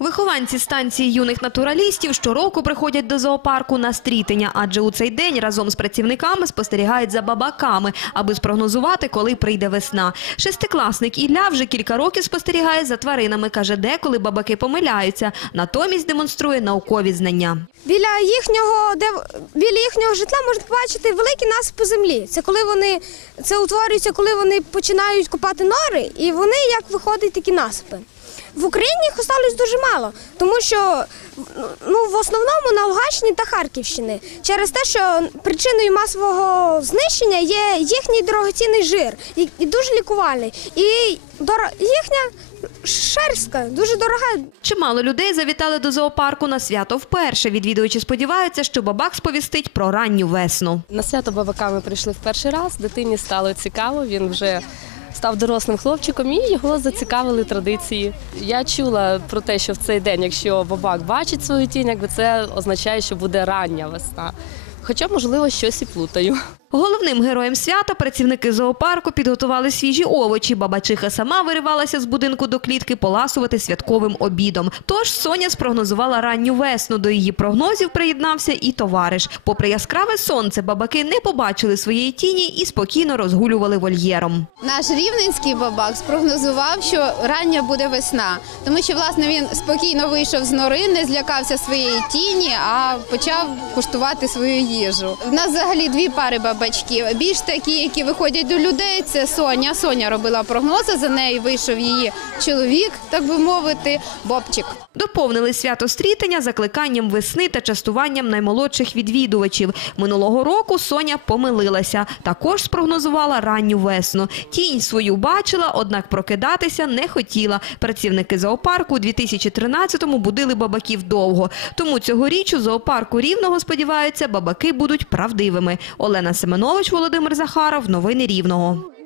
Вихованці станції юних натуралістів щороку приходять до зоопарку на стрітення, адже у цей день разом з працівниками спостерігають за бабаками, аби спрогнозувати, коли прийде весна. Шестикласник Ілля вже кілька років спостерігає за тваринами. каже, деколи бабаки помиляються, натомість демонструє наукові знання. Біля їхнього, де біля їхнього житла можна побачити великі насипи землі. Це коли вони це утворюється, коли вони починають копати нори, і вони як виходять такі насипи. В Україні їх осталось дуже мало, тому що ну в основному на Луганщині та Харківщини через те, що причиною масового знищення є їхній дорогоцінний жир і, і дуже лікувальний. І їхня шерстка дуже дорога, Чимало людей завітали до зоопарку на свято вперше. Відвідувачі сподіваються, що бабак сповістить про ранню весну. На свято бабака ми прийшли в перший раз. Дитині стало цікаво. Він вже став дорослим хлопчиком і його зацікавили традиції. Я чула про те, що в цей день, якщо бабак бачить свою тінь, якби це означає, що буде рання весна. Хоча, можливо, щось і плутаю. Головним героєм свята працівники зоопарку підготували свіжі овочі. Бабачиха сама виривалася з будинку до клітки поласувати святковим обідом. Тож Соня спрогнозувала ранню весну. До її прогнозів приєднався і товариш. Попри яскраве сонце, бабаки не побачили своєї тіні і спокійно розгулювали вольєром. Наш рівненський бабак спрогнозував, що рання буде весна, тому що власне він спокійно вийшов з нори, не злякався своєї тіні, а почав куштувати свою їжу. У нас взагалі дві пари бабачків. Більш такі, які виходять до людей, це Соня. Соня робила прогнози. За нею вийшов її чоловік, так би мовити, Бобчик. Доповнили свято стрітення закликанням весни та частуванням наймолодших відвідувачів. Минулого року Соня помилилася. Також спрогнозувала ранню весну. Тінь свою бачила, однак прокидатися не хотіла. Працівники зоопарку у 2013-му будили бабаків довго. Тому цьогоріч у зоопарку Рівного сподіваються, бабаки будуть правдивими. Олена Семенович, Володимир Захаров. Новини Рівного.